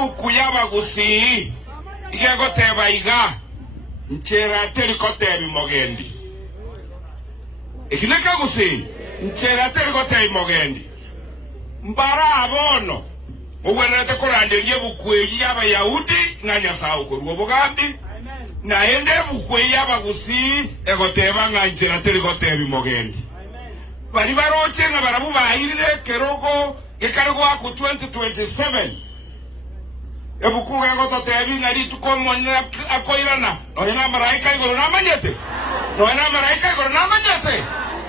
buku ya Abagusii igego teba iga nchera teriko tebi mogendi ikineka Agusii nchera teriko tebi mogendi mbara abono uwenete kuranderie buku ya Abayahudi na Nyasaye ko rubogambi na ende buku ya Abagusii egoteba nga nchera teriko tebi mogendi bari baroche nga barabu bahirire keroko gekarego aku 2027 ebuku ngo totebi ngari tukomonye akoirana no maraika igoro na manyete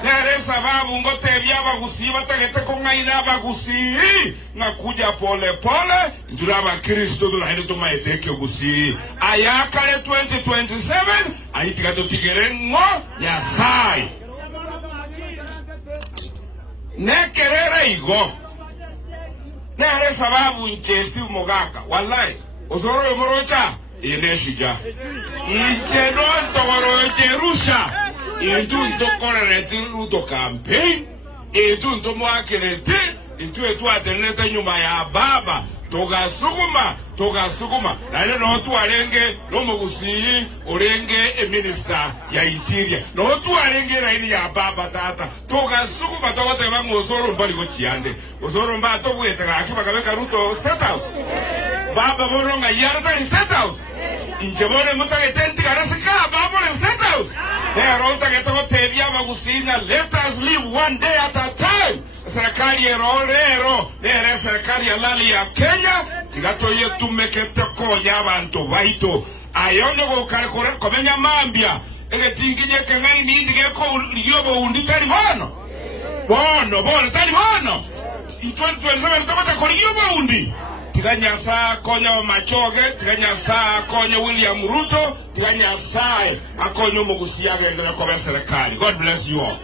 nere sababu ngotebi Abagusii batagete ko ngaina Abagusii ngakuja pole pole njuraba Kristo tulahinde tumaeteke Agusii ayakale 2027 ayitika totigere ngo Nyasaye nekerera igo nere sababu nchesti Mogaka wallahi osoro yomorocha ineshija inchedo ntogoro jerusha intu ntokorereti uto campaign intu ntomwakereti intu etu atenete nyuma ya baba togasukuma nane no tuarenge no Mogusii orenge minister ya interior no tuarenge raini ya baba tata togasukuma togoteba ngosoro mbali go chiande osoro mba to bwetera akiba kabeka ruto State House baba boronga yarata ni State House injebone mutagete garasika baba ni State House ronta que togo tebia Abagusii let us live one day at a time serikali erolero nere serikali ya lali ya Kenya tigato yetu mekete konya abantu baito ayonye go karekore komenya mambia tinginye kengani nindige ko liyobo undi tali bono tali bono itwentu elizabeth tokota ko liyobo undi tiganya saa konya machoge tiganya saa konya William Ruto tiganya saa akonyo Mogusii agende ko serikali. God bless you all.